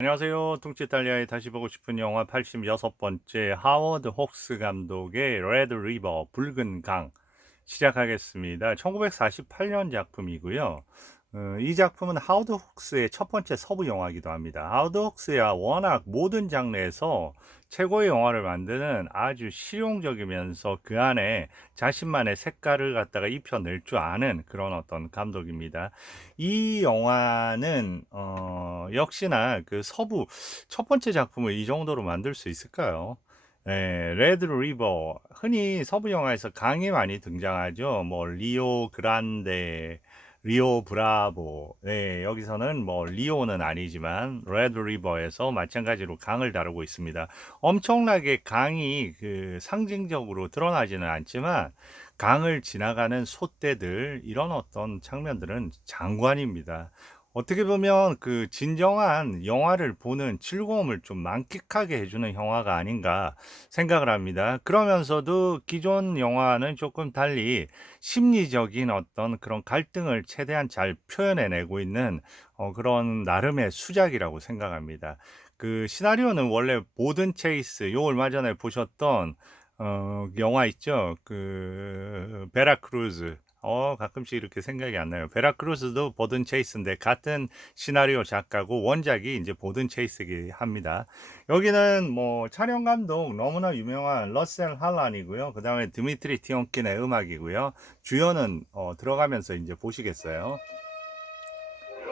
안녕하세요. 뚱치 이탈리아에 다시 보고 싶은 영화 86번째 하워드 혹스 감독의 레드 리버 붉은 강 시작하겠습니다. 1948년 작품이고요. 이 작품은 하워드 혹스의 첫 번째 서부 영화이기도 합니다. 하워드 혹스야 워낙 모든 장르에서 최고의 영화를 만드는 아주 실용적이면서 그 안에 자신만의 색깔을 갖다가 입혀낼 줄 아는 그런 어떤 감독입니다. 이 영화는 역시나 그 서부 첫 번째 작품을 이 정도로 만들 수 있을까요? 네, 레드 리버. 흔히 서부 영화에서 강이 많이 등장하죠. 뭐 리오 그란데, 리오 브라보. 네, 여기서는 뭐 리오는 아니지만 레드 리버에서 마찬가지로 강을 다루고 있습니다. 엄청나게 강이 그 상징적으로 드러나지는 않지만 강을 지나가는 솥대들 이런 어떤 장면들은 장관입니다. 어떻게 보면 그 진정한 영화를 보는 즐거움을 좀 만끽하게 해주는 영화가 아닌가 생각을 합니다. 그러면서도 기존 영화는 조금 달리 심리적인 어떤 그런 갈등을 최대한 잘 표현해내고 있는 그런 나름의 수작이라고 생각합니다. 그 시나리오는 원래 보든 체이스, 요 얼마 전에 보셨던 영화 있죠. 그 베라크루즈. 가끔씩 이렇게 생각이 안 나요. 베라크루즈도 보든 체이스인데 같은 시나리오 작가고 원작이 이제 보든 체이스이기 합니다. 여기는 뭐 촬영 감독 너무나 유명한 러셀 할란이고요. 그다음에 드미트리 티온킨의 음악이고요. 주연은 들어가면서 이제 보시겠어요.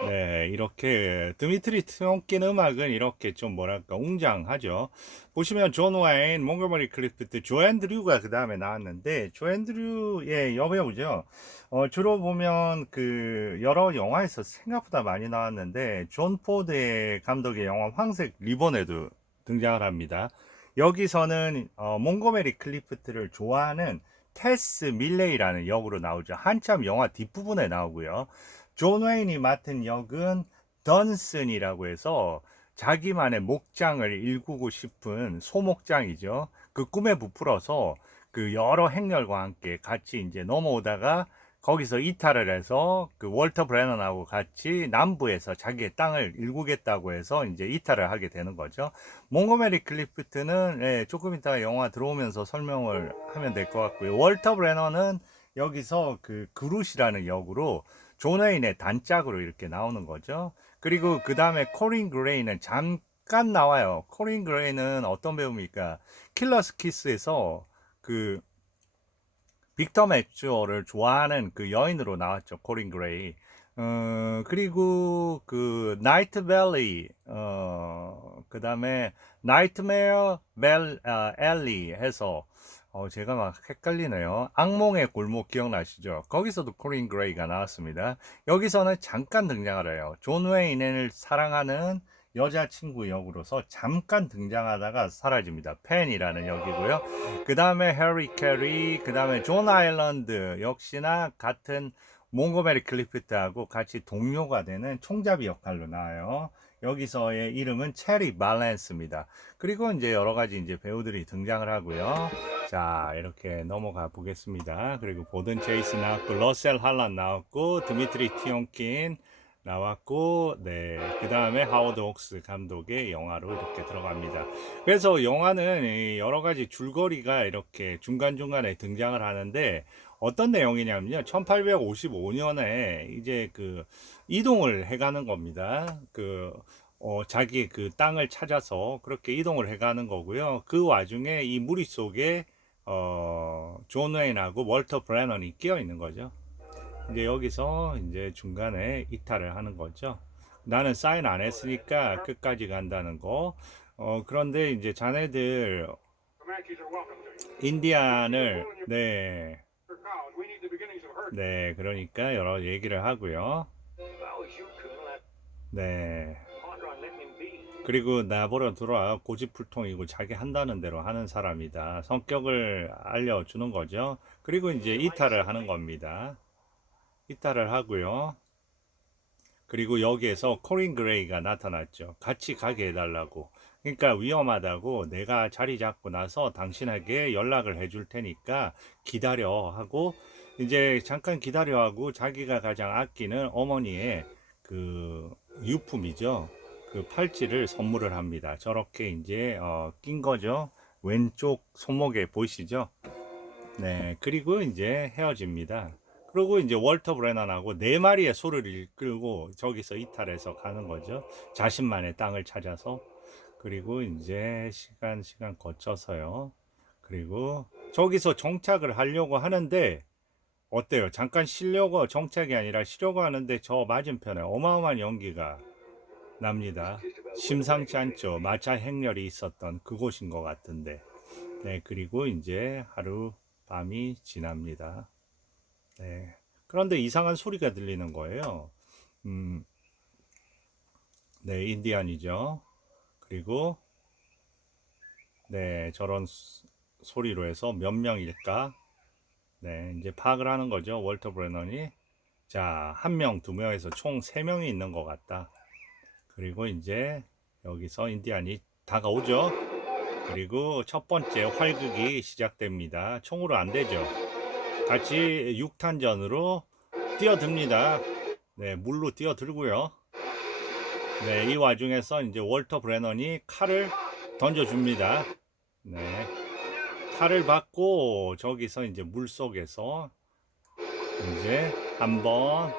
네, 이렇게 드미트리 트용킨 음악은 이렇게 좀 뭐랄까 웅장하죠. 보시면 존 와인, 몽고머리 클리프트, 조앤드류가 그 다음에 나왔는데 조앤드류의 여배우죠. 주로 보면 그 여러 영화에서 생각보다 많이 나왔는데 존 포드의 감독의 영화 황색 리본에도 등장을 합니다. 여기서는 몽고메리 클리프트를 좋아하는 테스 밀레이라는 역으로 나오죠. 한참 영화 뒷부분에 나오고요. 존 웨인이 맡은 역은 던슨이라고 해서 자기만의 목장을 일구고 싶은 소목장이죠. 그 꿈에 부풀어서 그 여러 행렬과 함께 같이 이제 넘어오다가 거기서 이탈을 해서 그 월터 브레넌하고 같이 남부에서 자기의 땅을 일구겠다고 해서 이제 이탈을 하게 되는 거죠. 몽고메리 클리프트는 조금 이따 영화 들어오면서 설명을 하면 될 것 같고요. 월터 브레넌은 여기서 그 그루시라는 역으로 존 웨인의 단짝으로 이렇게 나오는 거죠. 그리고 그 다음에 코린 그레이는 잠깐 나와요. 코린 그레이는 어떤 배우입니까? 킬러스 키스에서 그 빅터 맥주어를 좋아하는 그 여인으로 나왔죠. 코린 그레이. 그리고 그 나이트 밸리, 그 다음에 나이트메어 엘리 해서 제가 막 헷갈리네요. 악몽의 골목 기억나시죠? 거기서도 코린 그레이가 나왔습니다. 여기서는 잠깐 등장을 해요. 존 웨인을 사랑하는 여자친구 역으로서 잠깐 등장하다가 사라집니다. 펜이라는 역이고요. 그 다음에 해리 캐리, 그 다음에 존 아일랜드 역시나 같은 몽고메리 클리프트하고 같이 동료가 되는 총잡이 역할로 나와요. 여기서의 이름은 체리 발란스입니다. 그리고 이제 여러 가지 이제 배우들이 등장을 하고요. 자, 이렇게 넘어가 보겠습니다. 그리고 보든 체이스 나왔고, 러셀 할란 나왔고, 드미트리 티온킨 나왔고, 네. 그 다음에 하워드 혹스 감독의 영화로 이렇게 들어갑니다. 그래서 영화는 여러 가지 줄거리가 이렇게 중간중간에 등장을 하는데, 어떤 내용이냐면요. 1855년에 이제 그 이동을 해가는 겁니다. 자기 그 땅을 찾아서 그렇게 이동을 해가는 거고요. 그 와중에 이 무리 속에 존 웨인하고 월터 브래넌이 끼어 있는 거죠. 이제 여기서 이제 중간에 이탈을 하는 거죠. 나는 사인 안 했으니까 끝까지 간다는 거. 그런데 이제 자네들 인디안을 네, 그러니까 여러 얘기를 하고요. 네. 그리고 나보러 들어와 고집불통이고 자기 한다는 대로 하는 사람이다. 성격을 알려주는 거죠. 그리고 이제 이탈을 하는 겁니다. 이탈을 하고요. 그리고 여기에서 코린 그레이가 나타났죠. 같이 가게 해달라고. 그러니까 위험하다고 내가 자리 잡고 나서 당신에게 연락을 해줄 테니까 기다려 하고 이제 잠깐 기다려 하고 자기가 가장 아끼는 어머니의 그 유품이죠. 그 팔찌를 선물을 합니다. 저렇게 이제 낀 거죠. 왼쪽 손목에 보이시죠? 네, 그리고 이제 헤어집니다. 그리고 이제 월터 브레넌하고 네 마리의 소를 끌고 저기서 이탈해서 가는 거죠. 자신만의 땅을 찾아서. 그리고 이제 시간 거쳐서요. 그리고 저기서 정착을 하려고 하는데 어때요? 잠깐 쉬려고 정착이 아니라 쉬려고 하는데 저 맞은편에 어마어마한 연기가 납니다. 심상치 않죠. 마차 행렬이 있었던 그곳인 것 같은데. 네, 그리고 이제 하루 밤이 지납니다. 네. 그런데 이상한 소리가 들리는 거예요. 음, 네, 인디안이죠. 그리고 네, 저런 소리로 해서 몇 명일까? 네, 이제 파악을 하는 거죠. 월터 브레넌이. 자, 한 명, 두 명에서 총 세 명이 있는 것 같다. 그리고 이제 여기서 인디안이 다가오죠. 그리고 첫 번째 활극이 시작됩니다. 총으로 안 되죠. 같이 육탄전으로 뛰어듭니다. 네, 물로 뛰어들고요. 네, 이 와중에서 이제 월터 브레넌이 칼을 던져줍니다. 네, 칼을 받고 저기서 이제 물 속에서 이제 한번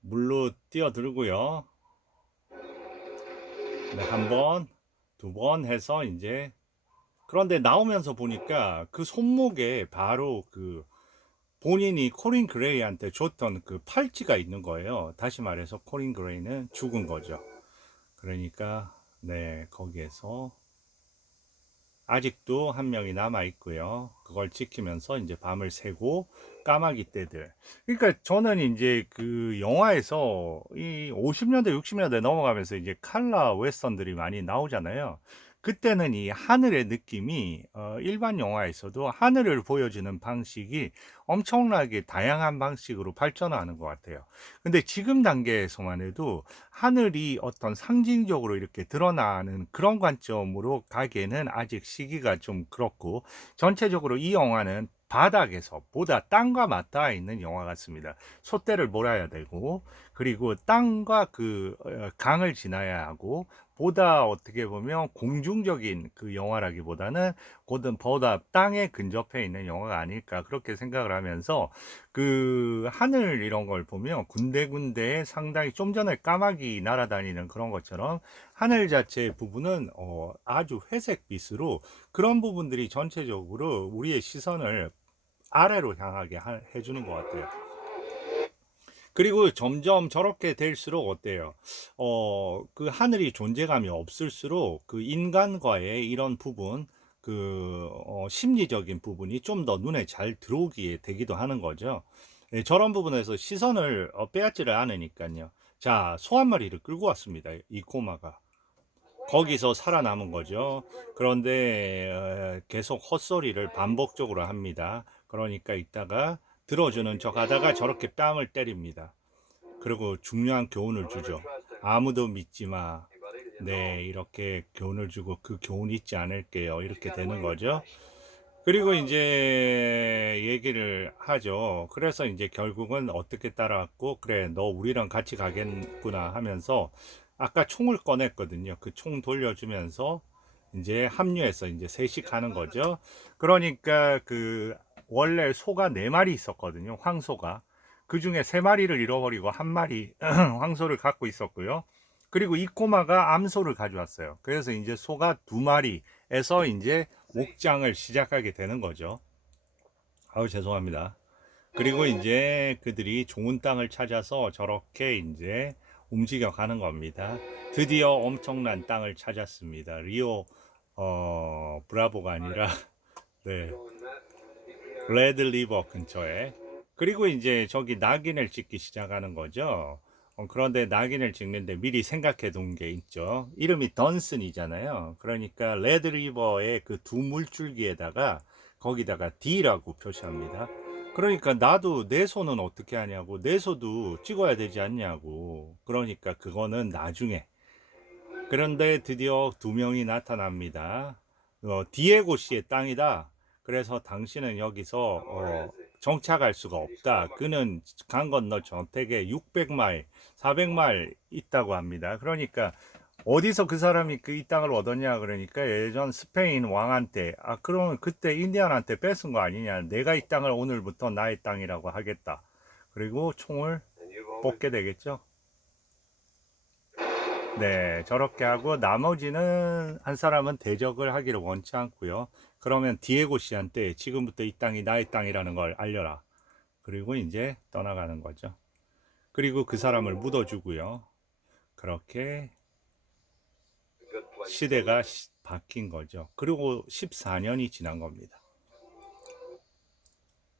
물로 뛰어들고요. 네, 한 번, 두 번 해서 이제 그런데 나오면서 보니까 그 손목에 바로 그 본인이 코린 그레이한테 줬던 그 팔찌가 있는 거예요. 다시 말해서 코린 그레이는 죽은 거죠. 그러니까 네, 거기에서 아직도 한 명이 남아 있고요. 그걸 지키면서 이제 밤을 새고 까마귀 떼들. 그러니까 저는 이제 그 영화에서 이 50년대, 60년대 넘어가면서 이제 칼라 웨스턴들이 많이 나오잖아요. 그때는 이 하늘의 느낌이 일반 영화에서도 하늘을 보여주는 방식이 엄청나게 다양한 방식으로 발전하는 것 같아요. 근데 지금 단계에서만 해도 하늘이 어떤 상징적으로 이렇게 드러나는 그런 관점으로 가기에는 아직 시기가 좀 그렇고, 전체적으로 이 영화는 바닥에서 보다 땅과 맞닿아 있는 영화 같습니다. 솥대를 몰아야 되고, 그리고 땅과 그 강을 지나야 하고, 보다 어떻게 보면 공중적인 그 영화라기보다는 곧은 보다 땅에 근접해 있는 영화가 아닐까 그렇게 생각을 하면서, 그 하늘 이런 걸 보면 군데군데 상당히 좀 전에 까마귀 날아다니는 그런 것처럼 하늘 자체의 부분은 아주 회색빛으로 그런 부분들이 전체적으로 우리의 시선을 아래로 향하게 해주는 것 같아요. 그리고 점점 저렇게 될수록 어때요? 그 하늘이 존재감이 없을수록 그 인간과의 이런 부분, 그 심리적인 부분이 좀 더 눈에 잘 들어오게 되기도 하는 거죠. 예, 저런 부분에서 시선을 빼앗지를 않으니까요. 자, 소 한 마리를 끌고 왔습니다. 이 꼬마가. 거기서 살아남은 거죠. 그런데 계속 헛소리를 반복적으로 합니다. 그러니까 이따가 들어주는 척 하다가 저렇게 뺨을 때립니다. 그리고 중요한 교훈을 주죠. 아무도 믿지 마. 네, 이렇게 교훈을 주고 그 교훈 잊지 않을게요. 이렇게 되는 거죠. 그리고 이제 얘기를 하죠. 그래서 이제 결국은 어떻게 따라왔고, 그래, 너 우리랑 같이 가겠구나 하면서 아까 총을 꺼냈거든요. 그 총 돌려주면서 이제 합류해서 이제 셋이 가는 거죠. 그러니까 그 원래 소가 네 마리 있었거든요. 황소가. 그 중에 세 마리를 잃어버리고 한 마리 황소를 갖고 있었고요. 그리고 이 꼬마가 암소를 가져왔어요. 그래서 이제 소가 두 마리에서 이제 목장을 시작하게 되는 거죠. 아우, 죄송합니다. 그리고 이제 그들이 좋은 땅을 찾아서 저렇게 이제 움직여 가는 겁니다. 드디어 엄청난 땅을 찾았습니다. 리오 브라보가 아니라 네, 레드 리버 근처에. 그리고 이제 저기 낙인을 찍기 시작하는 거죠. 그런데 낙인을 찍는데 미리 생각해 둔 게 있죠. 이름이 던슨이잖아요. 그러니까 레드 리버의 그 두 물줄기에다가 거기다가 D라고 표시합니다. 그러니까 나도 내 손은 어떻게 하냐고, 내 손도 찍어야 되지 않냐고. 그러니까 그거는 나중에. 그런데 드디어 두 명이 나타납니다. 디에고 씨의 땅이다. 그래서 당신은 여기서 정착할 수가 없다. 그는 강 건너 저택에 600마일, 400마일 있다고 합니다. 그러니까 어디서 그 사람이 이 땅을 얻었냐 그러니까 예전 스페인 왕한테 그러면 그때 인디안한테 뺏은 거 아니냐, 내가 이 땅을 오늘부터 나의 땅이라고 하겠다, 그리고 총을 뽑게 되겠죠. 네, 저렇게 하고 나머지는 한 사람은 대적을 하기를 원치 않고요. 그러면 디에고 씨한테 지금부터 이 땅이 나의 땅이라는 걸 알려라. 그리고 이제 떠나가는 거죠. 그리고 그 사람을 묻어주고요. 그렇게 시대가 바뀐 거죠. 그리고 14년이 지난 겁니다.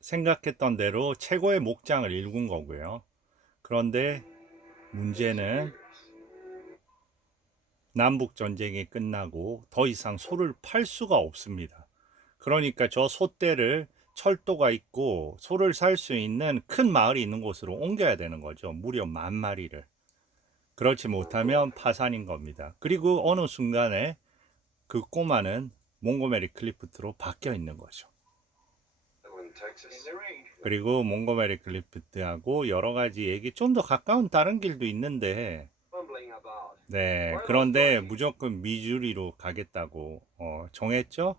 생각했던 대로 최고의 목장을 일군 거고요. 그런데 문제는 남북 전쟁이 끝나고 더 이상 소를 팔 수가 없습니다. 그러니까 저 소떼를 철도가 있고 소를 살 수 있는 큰 마을이 있는 곳으로 옮겨야 되는 거죠. 무려 10,000마리를. 그렇지 못하면 파산인 겁니다. 그리고 어느 순간에 그 꼬마는 몽고메리 클리프트로 바뀌어 있는 거죠. 그리고 몽고메리 클리프트하고 여러 가지 얘기, 좀 더 가까운 다른 길도 있는데, 네, 그런데 무조건 미주리로 가겠다고 정했죠.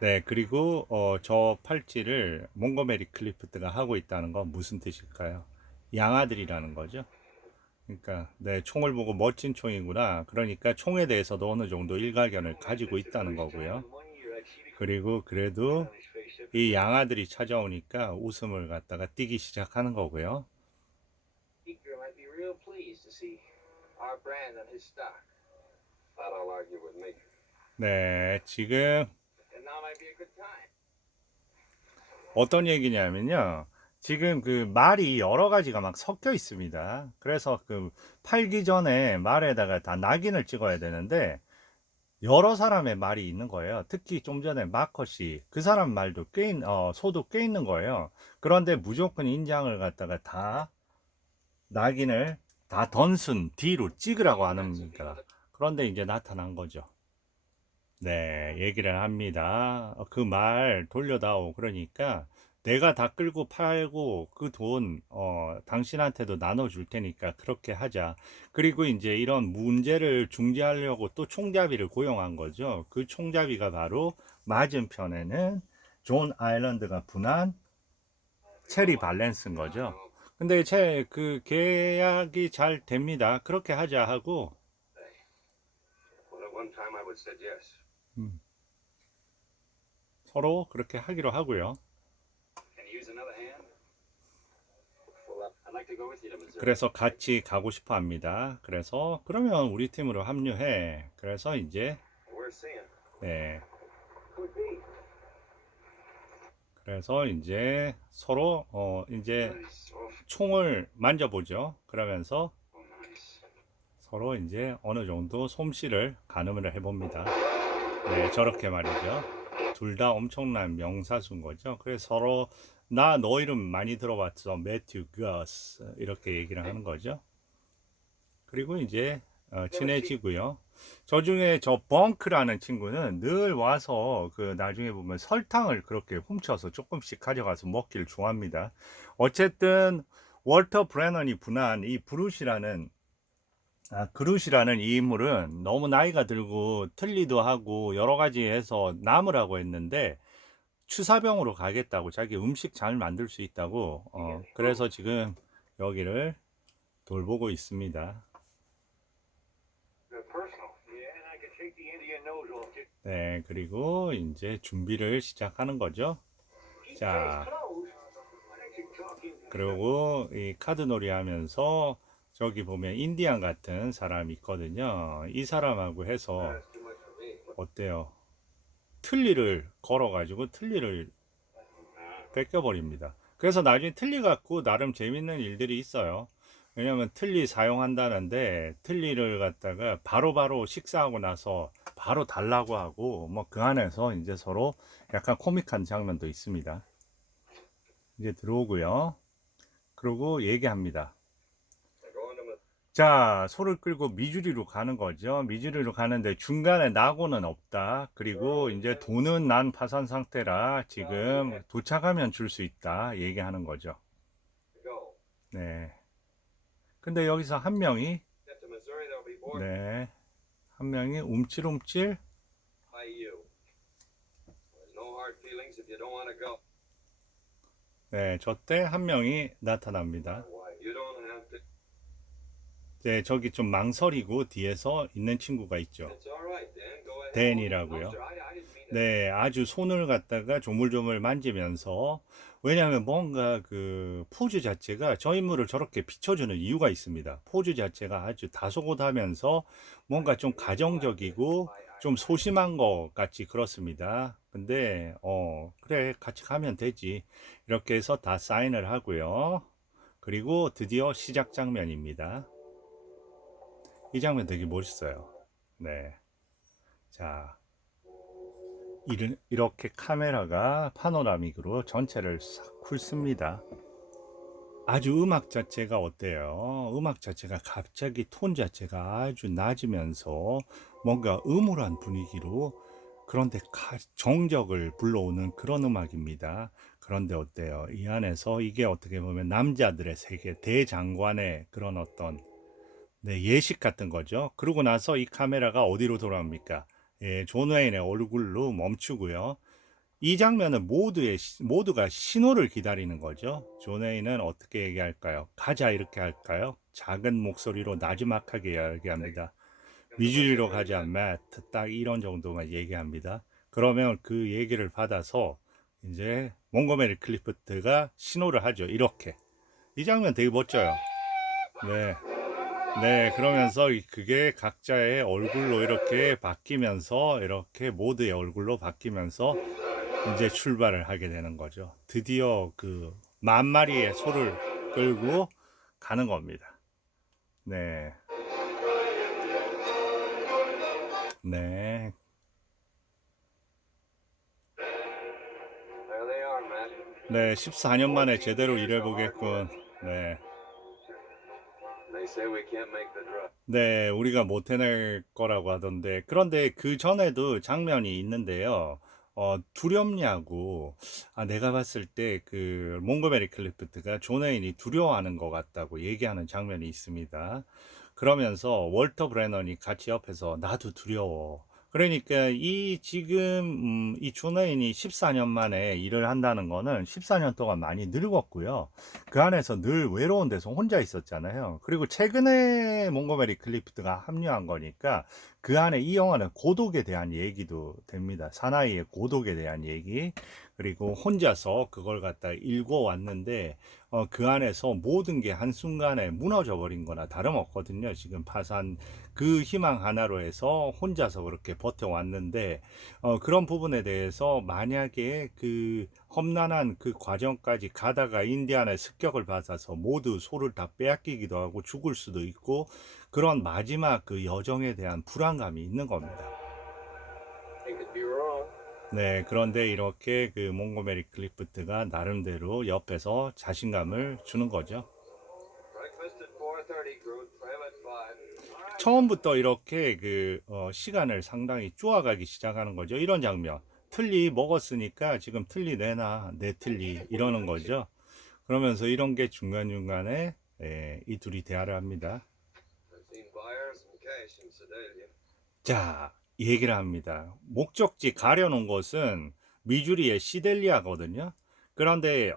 네, 그리고 저 팔찌를 몽고메리 클리프트가 하고 있다는 건 무슨 뜻일까요? 양아들이라는 거죠. 그러니까 네, 총을 보고 멋진 총이구나. 그러니까 총에 대해서도 어느 정도 일가견을 가지고 있다는 거고요. 그리고 그래도 이 양아들이 찾아오니까 웃음을 갖다가 띠기 시작하는 거고요. 네, 지금 어떤 얘기냐면요. 지금 그 말이 여러 가지가 막 섞여 있습니다. 그래서 그 팔기 전에 말에다가 다 낙인을 찍어야 되는데 여러 사람의 말이 있는 거예요. 특히 좀 전에 마컷이 그 사람 말도 소도 꽤 있는 거예요. 그런데 무조건 인장을 갖다가 다 낙인을 다 던순 뒤로 찍으라고 하는겁니다. 그런데 이제 나타난 거죠. 네, 얘기를 합니다. 그 말 돌려다오. 그러니까 내가 다 끌고 팔고 그 돈, 당신한테도 나눠줄 테니까 그렇게 하자. 그리고 이제 이런 문제를 중재하려고 또 총잡이를 고용한 거죠. 그 총잡이가 바로 맞은편에는 존 아일랜드가 분한 체리 발렌스인 거죠. 근데 그 계약이 잘 됩니다. 그렇게 하자 하고, 음, 서로 그렇게 하기로 하고요. 그래서 같이 가고 싶어 합니다. 그래서 그러면 우리 팀으로 합류해. 그래서 이제 네. 그래서 이제 서로 이제 총을 만져보죠. 그러면서 서로 이제 어느 정도 솜씨를 가늠을 해봅니다. 네, 저렇게 말이죠. 둘 다 엄청난 명사수인 거죠. 그래서 서로 너 이름 많이 들어봤어, 매튜 거스, 이렇게 얘기를 하는 거죠. 그리고 이제 친해지고요. 저 중에 저 벙크라는 친구는 늘 와서 그 나중에 보면 설탕을 그렇게 훔쳐서 조금씩 가져가서 먹기를 좋아합니다. 어쨌든 월터 브래넌이 분한 이 그루시라는 이 인물은 너무 나이가 들고 틀리도 하고 여러 가지 해서 남으라고 했는데 추사병으로 가겠다고, 자기 음식 잘 만들 수 있다고 그래서 지금 여기를 돌보고 있습니다. 네, 그리고 이제 준비를 시작하는 거죠. 자, 그리고 이 카드놀이 하면서 저기 보면 인디안 같은 사람이 있거든요. 이 사람하고 해서 어때요? 틀니를 걸어가지고 틀니를 뺏겨버립니다. 그래서 나중에 틀니 갖고 나름 재밌는 일들이 있어요. 왜냐면 틀니 사용한다는데 틀니를 갖다가 바로바로 식사하고 나서 바로 달라고 하고 뭐 그 안에서 이제 서로 약간 코믹한 장면도 있습니다. 이제 들어오고요. 그리고 얘기합니다. 자, 소를 끌고 미주리로 가는 거죠. 미주리로 가는데 중간에 낙오는 없다. 그리고 이제 돈은 난 파산 상태라 지금 도착하면 줄 수 있다 얘기하는 거죠. 네. 근데 여기서 한 명이, 네, 한 명이 움찔움찔, 네, 저 때 한 명이 나타납니다. 네, 저기 좀 망설이고 뒤에서 있는 친구가 있죠. 댄이라고요. 네, 아주 손을 갖다가 조물조물 만지면서, 왜냐하면 뭔가 그 포즈 자체가 저 인물을 저렇게 비춰주는 이유가 있습니다. 포즈 자체가 아주 다소곳하면서 뭔가 좀 가정적이고 좀 소심한 것 같이 그렇습니다. 근데 그래, 같이 가면 되지. 이렇게 해서 다 사인을 하고요. 그리고 드디어 시작 장면입니다. 이 장면 되게 멋있어요. 네. 자, 이렇게 카메라가 파노라믹으로 전체를 싹 훑습니다. 아주 음악 자체가 어때요? 음악 자체가 갑자기 톤 자체가 아주 낮으면서 뭔가 음울한 분위기로, 그런데 정적을 불러오는 그런 음악입니다. 그런데 어때요? 이 안에서 이게 어떻게 보면 남자들의 세계, 대장관의 그런 어떤, 네, 예식 같은 거죠. 그러고 나서 이 카메라가 어디로 돌아옵니까? 예, 존 웨인의 얼굴로 멈추고요. 이 장면은 모두가 신호를 기다리는 거죠. 존 웨인은 어떻게 얘기할까요? 가자 이렇게 할까요? 작은 목소리로 나지막하게 얘기합니다. 미주리로 가자, 매트. 딱 이런 정도만 얘기합니다. 그러면 그 얘기를 받아서 이제 몽고메리 클리프트가 신호를 하죠. 이렇게. 이 장면 되게 멋져요. 네. 네, 그러면서 그게 각자의 얼굴로 이렇게 바뀌면서, 이렇게 모두의 얼굴로 바뀌면서 이제 출발을 하게 되는 거죠. 드디어 그 만 마리의 소를 끌고 가는 겁니다. 네, 네, 네, 14년 만에 제대로 일해보겠군. 네, 네, 우리가 못 해낼 거라고 하던데. 그런데 그 전에도 장면이 있는데요. 두렵냐고. 아, 내가 봤을 때 그 몽고메리 클리프트가 존 웨인이 두려워하는 것 같다고 얘기하는 장면이 있습니다. 그러면서 월터 브래넌이 같이 옆에서 나도 두려워. 그러니까 이 지금 이존 웨인이 14년 만에 일을 한다는 거는 14년 동안 많이 늙었고요. 그 안에서 늘 외로운 데서 혼자 있었잖아요. 그리고 최근에 몽고메리 클리프트가 합류한 거니까 그 안에 이 영화는 고독에 대한 얘기도 됩니다. 사나이의 고독에 대한 얘기. 그리고 혼자서 그걸 갖다 읽어왔는데 그 안에서 모든 게 한순간에 무너져 버린 거나 다름없거든요. 지금 파산 그 희망 하나로 해서 혼자서 그렇게 버텨왔는데 그런 부분에 대해서 만약에 그 험난한 그 과정까지 가다가 인디안의 습격을 받아서 모두 소를 다 빼앗기기도 하고 죽을 수도 있고, 그런 마지막 그 여정에 대한 불안감이 있는 겁니다. 네, 그런데 이렇게 그 몽고메리 클리프트가 나름대로 옆에서 자신감을 주는 거죠. 처음부터 이렇게 그 시간을 상당히 쪼아가기 시작하는 거죠. 이런 장면. 틀니 먹었으니까 지금 틀니 내놔, 내 틀니 이러는 거죠. 그러면서 이런 게 중간중간에 이 둘이 대화를 합니다. 자, 얘기를 합니다. 목적지 가려놓은 곳은 미주리의 시델리아거든요. 그런데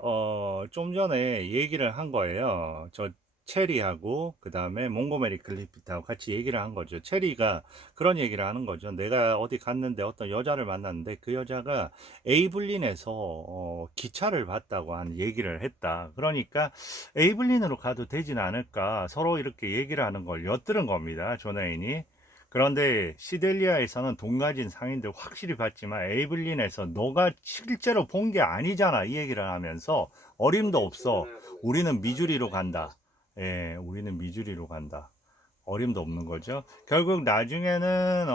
좀 전에 얘기를 한 거예요. 저 체리하고 그 다음에 몽고메리 클리프트하고 같이 얘기를 한 거죠. 체리가 그런 얘기를 하는 거죠. 내가 어디 갔는데 어떤 여자를 만났는데 그 여자가 에이블린에서 기차를 봤다고 한 얘기를 했다. 그러니까 에이블린으로 가도 되진 않을까, 서로 이렇게 얘기를 하는 걸 엿들은 겁니다. 조나인이. 그런데 시델리아에서는 돈 가진 상인들 확실히 봤지만 에이블린에서 너가 실제로 본 게 아니잖아, 이 얘기를 하면서 어림도 없어. 우리는 미주리로 간다. 예, 우리는 미주리로 간다. 어림도 없는 거죠. 결국 나중에는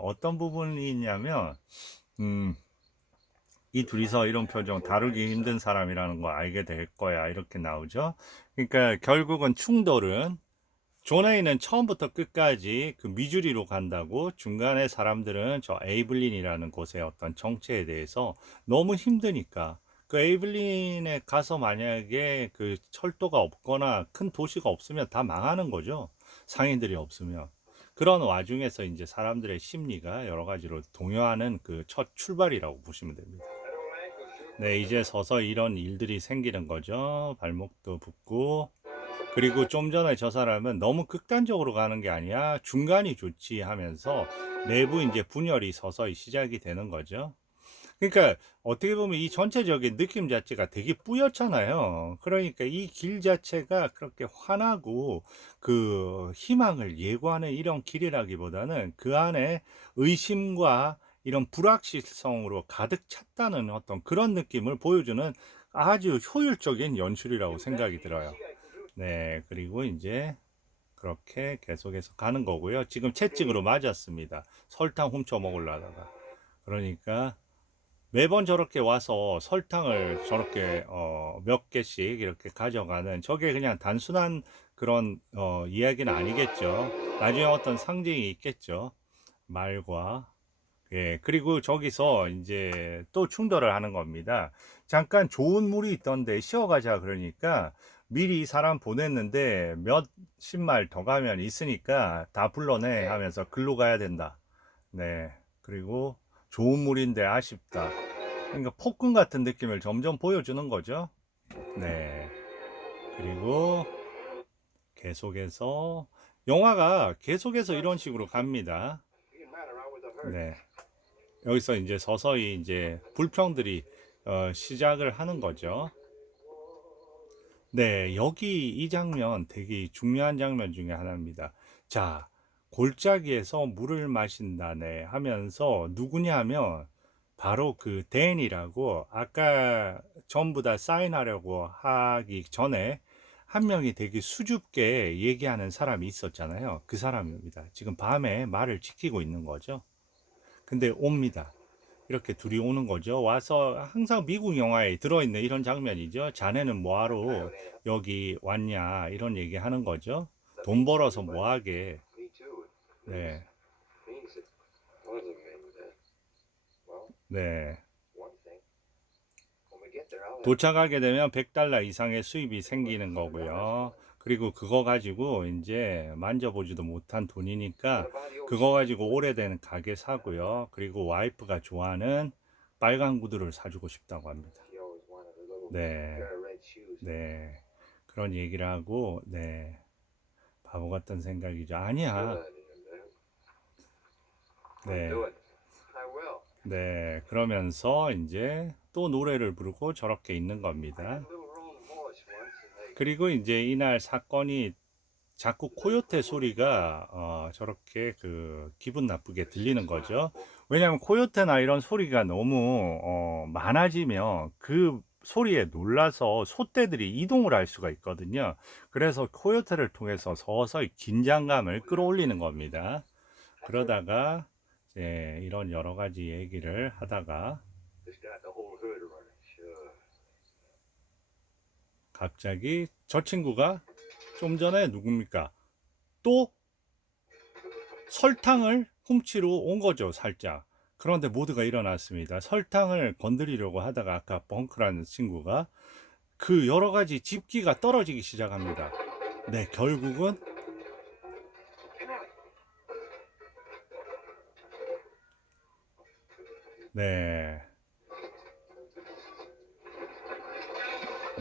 어떤 부분이 있냐면 이 둘이서 이런 표정 다루기 힘든 사람이라는 거 알게 될 거야, 이렇게 나오죠. 그러니까 결국은 충돌은 존 웨인은 처음부터 끝까지 그 미주리로 간다고, 중간에 사람들은 저 에이블린이라는 곳의 어떤 정체에 대해서 너무 힘드니까 그 에이블린에 가서 만약에 그 철도가 없거나 큰 도시가 없으면 다 망하는 거죠. 상인들이 없으면. 그런 와중에서 이제 사람들의 심리가 여러 가지로 동요하는 그 첫 출발이라고 보시면 됩니다. 네, 이제 서서히 이런 일들이 생기는 거죠. 발목도 붓고. 그리고 좀 전에 저 사람은 너무 극단적으로 가는 게 아니야. 중간이 좋지 하면서 내부 이제 분열이 서서히 시작이 되는 거죠. 그러니까 어떻게 보면 이 전체적인 느낌 자체가 되게 뿌옇잖아요. 그러니까 이 길 자체가 그렇게 환하고 그 희망을 예고하는 이런 길이라기보다는 그 안에 의심과 이런 불확실성으로 가득 찼다는 어떤 그런 느낌을 보여주는 아주 효율적인 연출이라고 생각이 들어요. 네, 그리고 이제 그렇게 계속해서 가는 거고요. 지금 채찍으로 맞았습니다. 설탕 훔쳐 먹으려다가. 그러니까 매번 저렇게 와서 설탕을 저렇게 몇 개씩 이렇게 가져가는 저게 그냥 단순한 그런 이야기는 아니겠죠. 나중에 어떤 상징이 있겠죠. 말과 예, 그리고 저기서 이제 또 충돌을 하는 겁니다. 잠깐 좋은 물이 있던데 쉬어가자 그러니까 미리 사람 보냈는데 몇십 마일 더 가면 있으니까 다 불러내 하면서 글로 가야 된다. 네. 그리고 좋은 물인데 아쉽다. 그러니까 폭군 같은 느낌을 점점 보여주는 거죠. 네. 그리고 계속해서 영화가 계속해서 이런 식으로 갑니다. 네. 여기서 이제 서서히 이제 불평들이 시작을 하는 거죠. 네, 여기 이 장면 되게 중요한 장면 중에 하나입니다. 자, 골짜기에서 물을 마신다네 하면서 누구냐 하면 바로 그 댄이라고 아까 전부 다 사인하려고 하기 전에 한 명이 되게 수줍게 얘기하는 사람이 있었잖아요. 그 사람입니다. 지금 밤에 말을 지키고 있는 거죠. 근데 옵니다. 이렇게 둘이 오는 거죠. 와서 항상 미국 영화에 들어있는 이런 장면이죠. 자네는 뭐하러 여기 왔냐 이런 얘기 하는 거죠. 돈 벌어서 뭐하게. 네, 네. 도착하게 되면 100달러 이상의 수입이 생기는 거고요. 그리고 그거 가지고 이제 만져보지도 못한 돈이니까 그거 가지고 오래된 가게 사고요. 그리고 와이프가 좋아하는 빨간 구두를 사주고 싶다고 합니다. 네, 네. 그런 얘기를 하고, 네. 바보 같은 생각이죠. 아니야. 네. 네. 그러면서 이제 또 노래를 부르고 저렇게 있는 겁니다. 그리고 이제 이날 사건이 자꾸 코요테 소리가 저렇게 그 기분 나쁘게 들리는 거죠. 왜냐하면 코요테나 이런 소리가 너무 많아지면 그 소리에 놀라서 소떼들이 이동을 할 수가 있거든요. 그래서 코요테를 통해서 서서히 긴장감을 끌어올리는 겁니다. 그러다가 이제 이런 여러 가지 얘기를 하다가 갑자기 저 친구가 좀 전에 누굽니까? 또 설탕을 훔치러 온 거죠, 살짝. 그런데 모두가 일어났습니다. 설탕을 건드리려고 하다가 아까 벙크라는 친구가 그 여러 가지 집기가 떨어지기 시작합니다. 네, 결국은 네,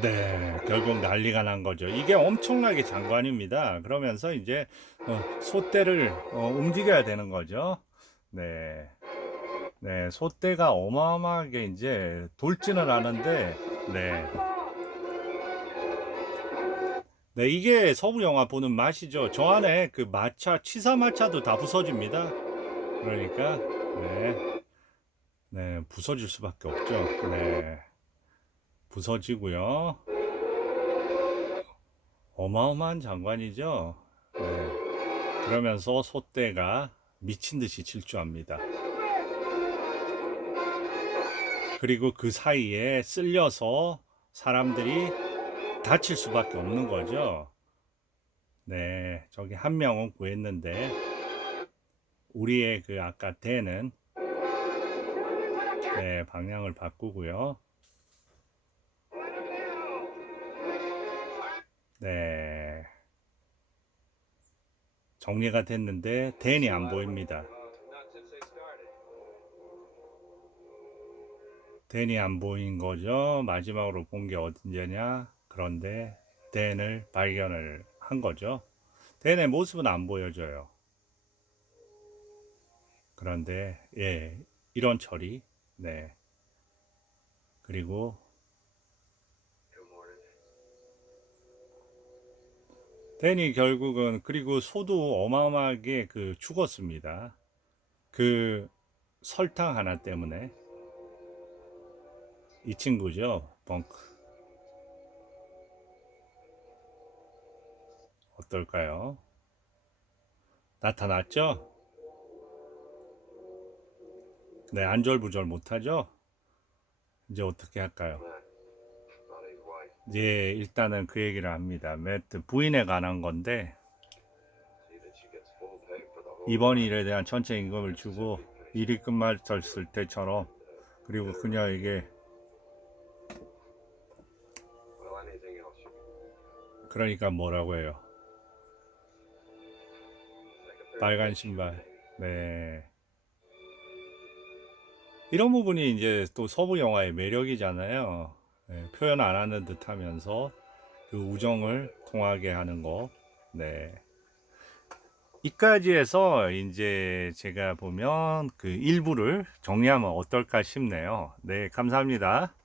네, 결국 난리가 난 거죠. 이게 엄청나게 장관입니다. 그러면서 이제 소떼를 움직여야 되는 거죠. 네, 네, 소떼가 어마어마하게 이제 돌진을 하는데, 네, 네, 이게 서부 영화 보는 맛이죠. 저 안에 그 마차, 치사 마차도 다 부서집니다. 그러니까, 네, 네, 부서질 수밖에 없죠. 네, 부서지고요. 어마어마한 장관이죠. 네, 그러면서 소떼가 미친 듯이 질주합니다. 그리고 그 사이에 쓸려서 사람들이 다칠 수밖에 없는 거죠. 네, 저기 한 명은 구했는데, 우리의 그 아까 대는 네, 방향을 바꾸고요. 네. 정리가 됐는데 댄이 안 보입니다. 댄이 안 보인 거죠. 마지막으로 본 게 어딘지냐. 그런데 댄을 발견을 한 거죠. 댄의 모습은 안 보여져요. 그런데 예, 이런 처리. 네. 그리고 댄이 결국은 그리고 소도 어마어마하게 그 죽었습니다. 그 설탕 하나 때문에 이 친구죠. 벙크. 어떨까요? 나타났죠? 네, 안절부절 못하죠? 이제 어떻게 할까요? 이제 일단은 그 얘기를 합니다. 매트 부인에 관한 건데 이번 일에 대한 전체 임금을 주고 일이 끝났을 때처럼 그리고 그녀에게 그러니까 뭐라고 해요? 빨간 신발. 네. 이런 부분이 이제 또 서부 영화의 매력이잖아요. 네, 표현 안 하는 듯 하면서 그 우정을 통하게 하는 거. 네. 이까지 해서 이제 제가 보면 그 일부를 정리하면 어떨까 싶네요. 네, 감사합니다.